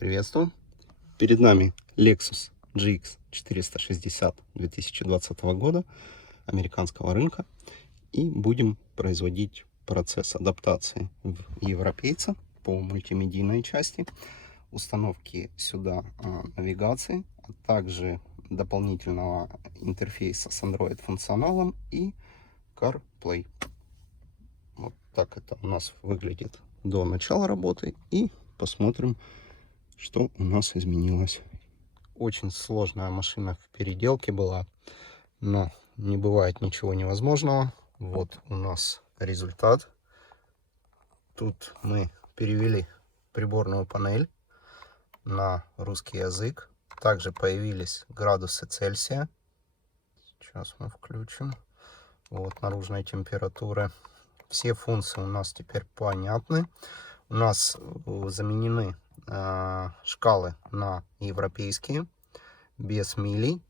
Приветствую. Перед нами Lexus GX 460 2020 года американского рынка. И будем производить процесс адаптации в европейца по мультимедийной части, установки сюда навигации, а также дополнительного интерфейса с Android функционалом и CarPlay. Вот так это у нас выглядит до начала работы. И посмотрим, что у нас изменилось. Очень сложная машина в переделке была, но не бывает ничего невозможного. Вот у нас результат. Тут мы перевели приборную панель на русский язык. Также появились градусы Цельсия. Сейчас мы включим. Вот наружной температуры. Все функции у нас теперь понятны. У нас заменены шкалы на европейские, без милей.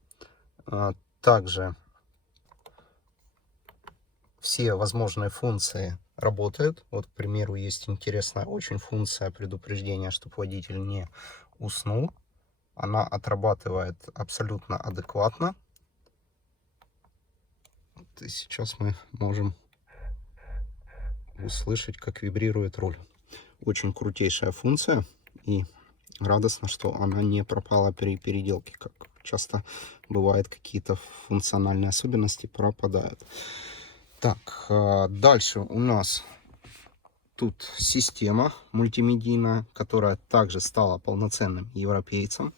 Также все возможные функции работают. Вот, к примеру, есть интересная очень функция предупреждения, чтобы водитель не уснул. Она отрабатывает абсолютно адекватно. Вот, и сейчас мы можем услышать, как вибрирует руль. Очень крутейшая функция. И радостно, что она не пропала при переделке, как часто бывает, какие-то функциональные особенности пропадают. Так, дальше у нас тут система мультимедийная, которая также стала полноценным европейцем.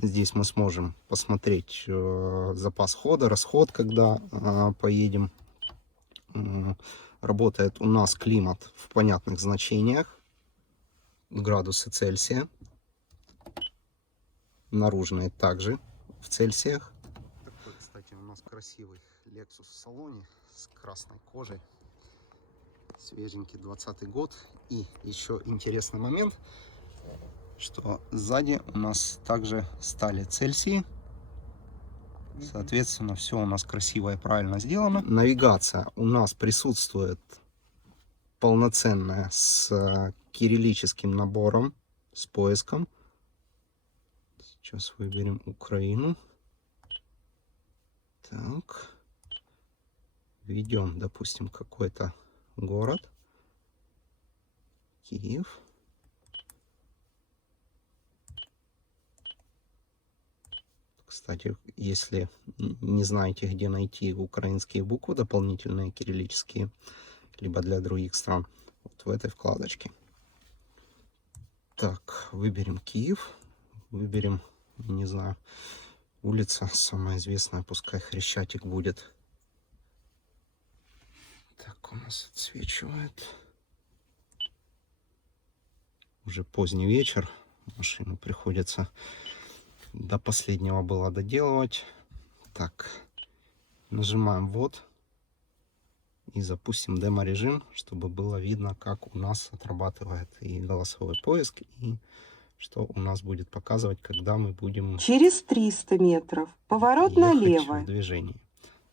Здесь мы сможем посмотреть запас хода, расход, когда поедем. Работает у нас климат в понятных значениях. Градусы Цельсия. Наружные также в Цельсиях. Такой, кстати, у нас красивый Lexus в салоне с красной кожей. Свеженький 20 год. И еще интересный момент, что сзади у нас также стали Цельсии. Соответственно, все у нас красиво и правильно сделано. Навигация у нас присутствует полноценная с кириллическим набором, с поиском. Сейчас выберем Украину. Так. Введем, допустим, какой-то город. Киев. Кстати, если не знаете, где найти украинские буквы дополнительные, кириллические, либо для других стран, вот в этой вкладочке. Так, выберем Киев. Выберем, не знаю, улица самая известная, пускай Хрещатик будет. Так, у нас отсвечивает. Уже поздний вечер. Машину приходится до последнего было доделывать. Так, нажимаем «Ввод». И запустим демо-режим, чтобы было видно, как у нас отрабатывает и голосовой поиск, и что у нас будет показывать, когда мы будем через 300 метров поворот налево в движении.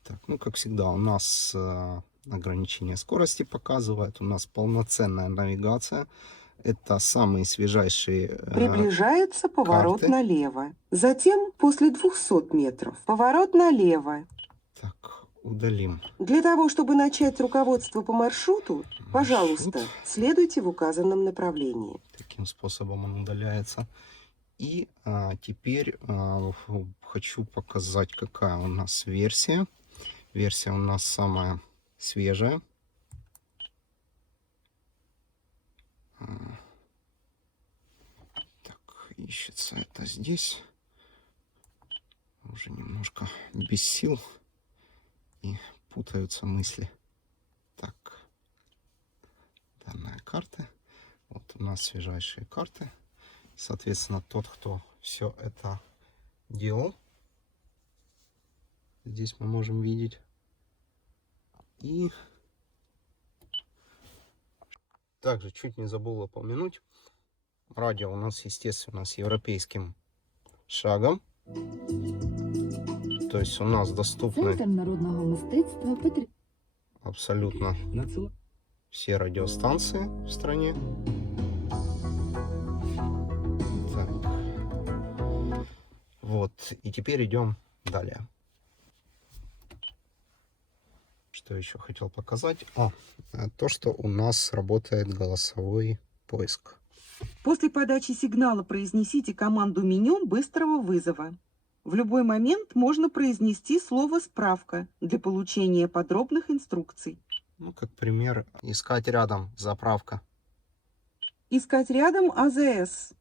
Так, ну как всегда у нас ограничение скорости показывает, у нас полноценная навигация. Это самые свежайшие приближается поворот карты. налево. Затем после 200 метров поворот налево. Так, удалим. Для того, чтобы начать руководство по маршруту, пожалуйста, следуйте в указанном направлении. Таким способом он удаляется. И теперь хочу показать, какая у нас версия. Версия у нас самая свежая. Так, ищется это здесь. Уже немножко без сил и путаются мысли. Так, данная карта. Вот у нас свежайшие карты. Соответственно, тот, кто все это делал, здесь мы можем видеть. И также чуть не забыл упомянуть, радио у нас, естественно, с европейским шагом. То есть у нас доступны абсолютно все радиостанции в стране. Так, Вот, и теперь идем далее. Что еще хотел показать? То, что у нас работает голосовой поиск. После подачи сигнала произнесите команду меню быстрого вызова. В любой момент можно произнести слово «справка» для получения подробных инструкций. Ну, как пример, искать рядом заправка. Искать рядом АЗС.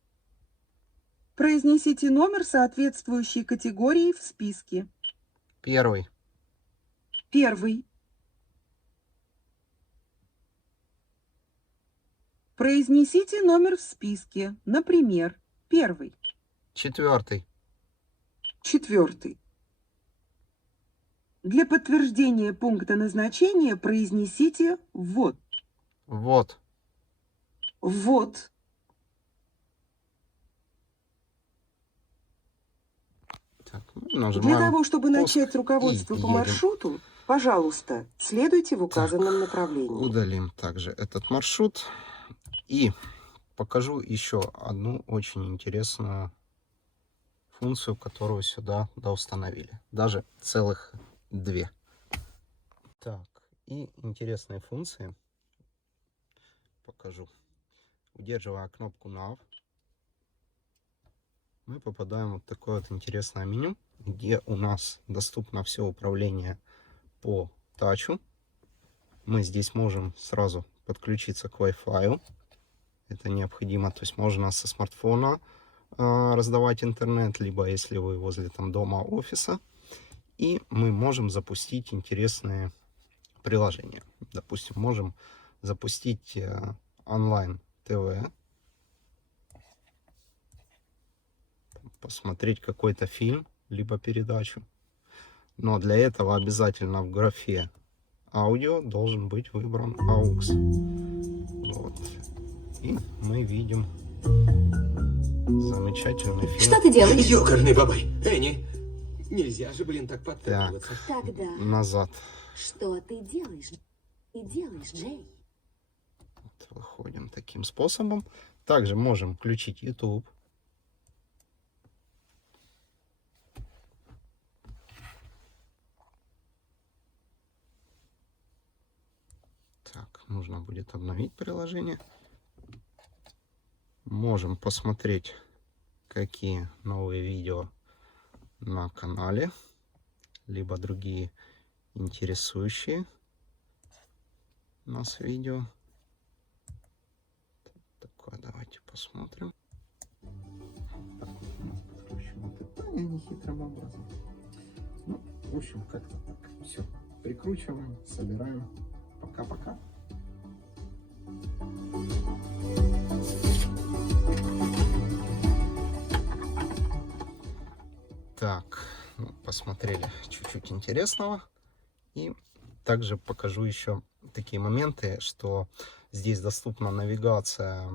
Произнесите номер соответствующей категории в списке. Первый. Первый. Произнесите номер в списке, например, первый. Четвертый. Четвертый. Для подтверждения пункта назначения произнесите «ввод». Вот. «Ввод». Так, Для нажимаем того, чтобы пуск начать руководство и по едем. маршруту, пожалуйста, следуйте в указанном Так, направлении. удалим также этот маршрут. И покажу еще одну очень интересную функцию, которую сюда установили. Даже целых две. Так, и интересные функции покажу. Удерживая кнопку Nav, мы попадаем в вот такое вот интересное меню, где у нас доступно все управление по тачу. Мы здесь можем сразу подключиться к Wi-Fi. Это необходимо, то есть можно со смартфона раздавать интернет, либо если вы возле там дома, офиса. И мы можем запустить интересные приложения. Допустим, можем запустить онлайн ТВ, посмотреть какой-то фильм, либо передачу. Но для этого обязательно в графе аудио должен быть выбран AUX. Вот. И мы видим замечательный фильм. Что ты делаешь? Ёкарный бабай. Энни, нельзя же, блин, так подкатываться. Тогда Назад. что ты делаешь? Ты делаешь, Джей? Вот, выходим таким способом. Также можем включить YouTube. Так, нужно будет обновить приложение. Можем посмотреть, какие новые видео на канале, либо другие интересующие нас видео. Такое давайте посмотрим. Так, подключим питание нехитрым образом. Ну, в общем, как-то так. Все. Прикручиваем, собираем. Пока-пока. Так, ну, посмотрели чуть-чуть интересного. И также покажу еще такие моменты, что здесь доступна навигация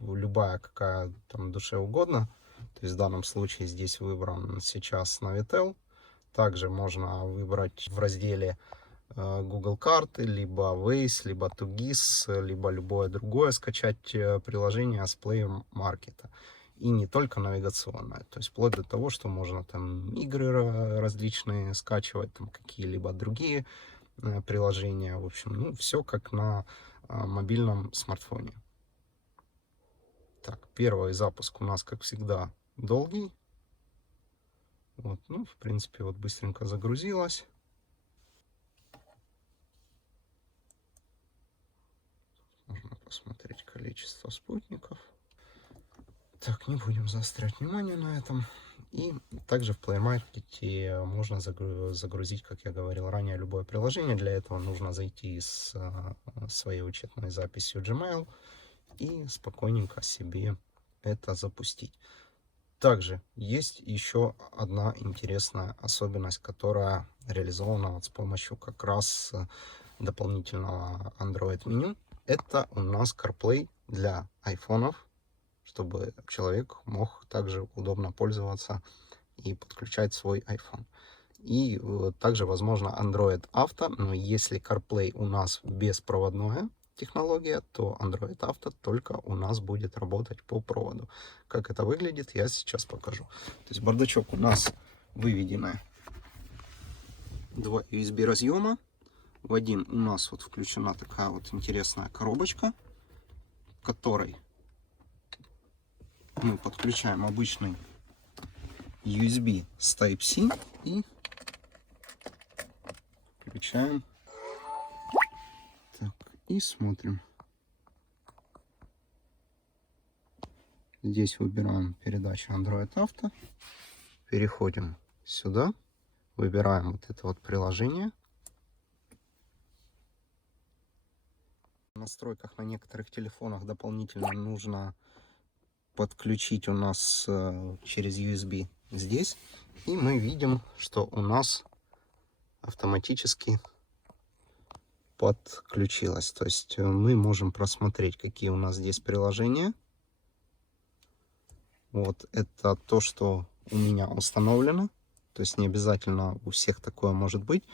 любая, какая там душе угодно. То есть в данном случае здесь выбран сейчас Navitel. Также можно выбрать в разделе Google карты, либо Waze, либо 2GIS, либо любое другое, скачать приложение с Play Market. И не только навигационное, то есть вплоть до того, что можно там игры различные скачивать, там какие-либо другие приложения. В общем, ну, все как на мобильном смартфоне. Так, первый запуск у нас, как всегда, долгий. Вот, ну, в принципе, вот быстренько загрузилась. Можно посмотреть количество спутников. Так, не будем заострять внимание на этом. И также в Play Market можно загрузить, как я говорил ранее, любое приложение. Для этого нужно зайти с своей учетной записью Gmail и спокойненько себе это запустить. Также есть еще одна интересная особенность, которая реализована вот с помощью как раз дополнительного Android меню. Это у нас CarPlay для айфонов, чтобы человек мог также удобно пользоваться и подключать свой iPhone. И также возможно Android Auto, но если CarPlay у нас беспроводное, технология, то Android Auto только у нас будет работать по проводу. Как это выглядит, я сейчас покажу. То есть бардачок у нас выведены два USB разъема. В один у нас вот включена такая вот интересная коробочка, к которой мы подключаем обычный USB с Type-C и включаем. Так, и смотрим. Здесь выбираем передачу Android Auto. Переходим сюда. Выбираем вот это вот приложение. В настройках на некоторых телефонах дополнительно нужно подключить у нас через USB здесь. И мы видим, что у нас автоматически подключилось. То есть мы можем просмотреть, какие у нас здесь приложения. Вот это то, что у меня установлено. То есть не обязательно у всех такое может быть.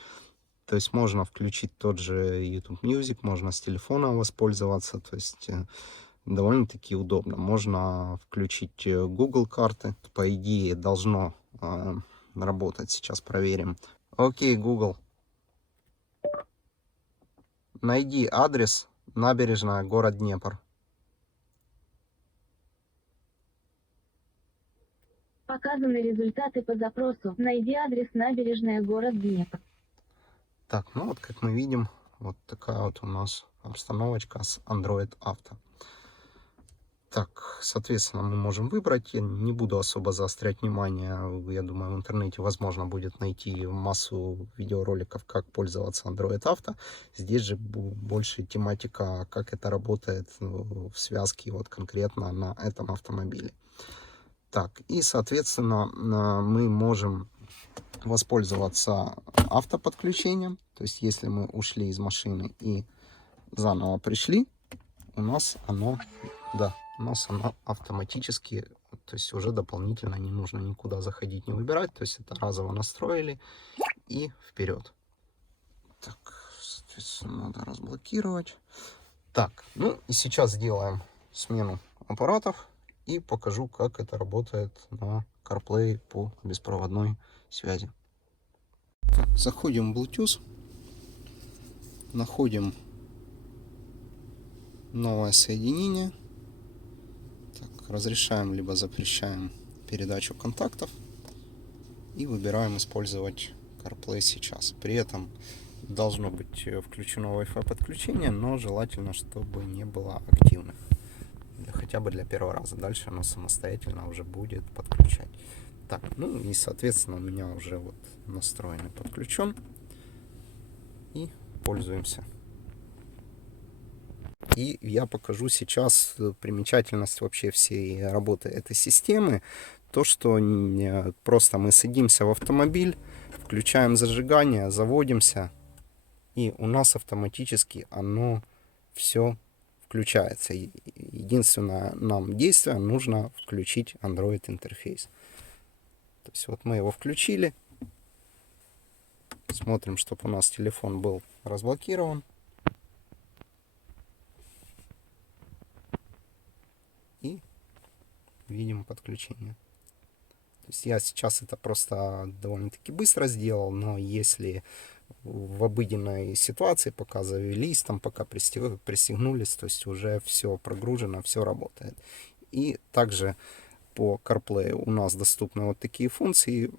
То есть можно включить тот же YouTube Music, можно с телефона воспользоваться. То есть довольно-таки удобно. Можно включить Google карты. По идее должно работать. Сейчас проверим. Окей, Google. Найди адрес набережная, город Днепр. Показаны результаты по запросу. Найди адрес набережная, город Днепр. Так, ну вот как мы видим, вот такая вот у нас обстановочка с Android Auto. Так, соответственно, мы можем выбрать. Я не буду особо заострять внимание. Я думаю, в интернете возможно будет найти массу видеороликов, как пользоваться Android Auto. Здесь же больше тематика, как это работает в связке вот конкретно на этом автомобиле. Так, и, соответственно, мы можем воспользоваться автоподключением. То есть, если мы ушли из машины и заново пришли, у нас оно автоматически, то есть уже дополнительно не нужно никуда заходить, не выбирать. То есть это разово настроили и вперед. Так, соответственно, надо разблокировать. Так, ну и сейчас сделаем смену аппаратов и покажу, как это работает на CarPlay по беспроводной связи. Так, заходим в Bluetooth, находим новое соединение. Так, разрешаем либо запрещаем передачу контактов и выбираем использовать CarPlay сейчас. При этом должно быть включено Wi-Fi подключение, но желательно, чтобы не было активных. Хотя бы для первого раза. Дальше оно самостоятельно уже будет подключать. Так, ну и соответственно у меня уже вот настроен и подключен. И пользуемся. И я покажу сейчас примечательность вообще всей работы этой системы. То, что просто мы садимся в автомобиль, включаем зажигание, заводимся, и у нас автоматически оно все включается. Единственное нам действие, нужно включить Android интерфейс. То есть вот мы его включили. Смотрим, чтобы у нас телефон был разблокирован. И видим подключение. То есть я сейчас это просто довольно-таки быстро сделал, но если в обыденной ситуации, пока завелись, там пока пристегнулись, то есть уже все прогружено, все работает. И также по CarPlay у нас доступны вот такие функции.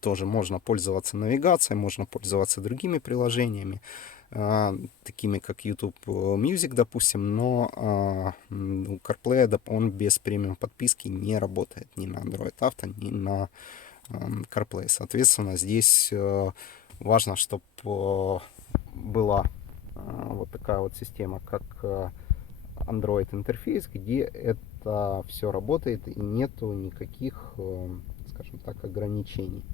Тоже можно пользоваться навигацией, можно пользоваться другими приложениями, такими как YouTube Music, допустим, но у CarPlay он без премиум подписки не работает ни на Android Auto, ни на CarPlay. Соответственно, здесь важно, чтобы была вот такая вот система, как Android интерфейс, где это все работает и нету никаких, скажем так, ограничений.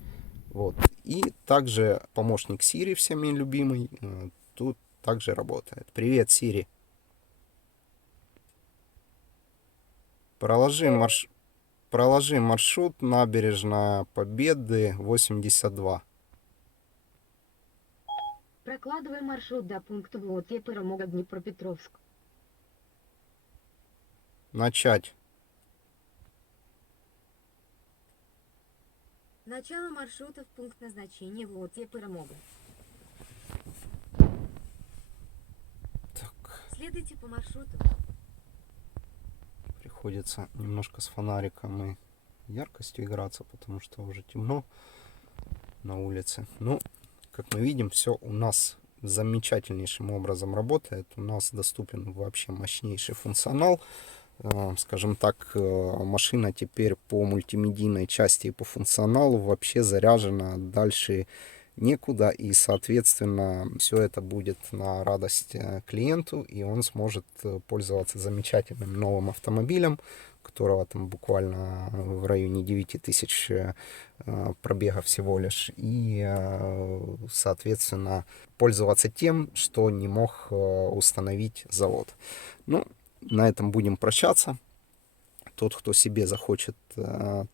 Вот. И также помощник Siri, всеми любимый, тут также работает. Привет, Siri. Проложи маршрут набережная Победы 82. Прокладывай маршрут до пункта ВОТЕ Перемога Днепропетровск. Начать. Начало маршрута в пункт назначения ВОТЕ Перемога. Так, Следуйте по маршруту. приходится немножко с фонариком и яркостью играться, потому что уже темно на улице. Ну, как мы видим, все у нас замечательнейшим образом работает. У нас доступен вообще мощнейший функционал. Скажем так, машина теперь по мультимедийной части и по функционалу вообще заряжена дальше некуда, и, соответственно, все это будет на радость клиенту, и он сможет пользоваться замечательным новым автомобилем, которого там буквально в районе 9000 пробега всего лишь, и, соответственно, пользоваться тем, что не мог установить завод. Ну, на этом будем прощаться. Тот, кто себе захочет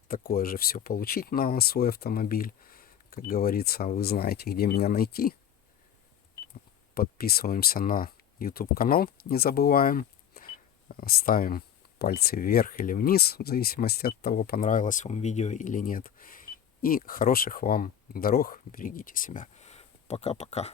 такое же все получить на свой автомобиль, как говорится, вы знаете, где меня найти. Подписываемся на YouTube канал, не забываем. Ставим пальцы вверх или вниз, в зависимости от того, понравилось вам видео или нет. И хороших вам дорог, берегите себя. Пока-пока.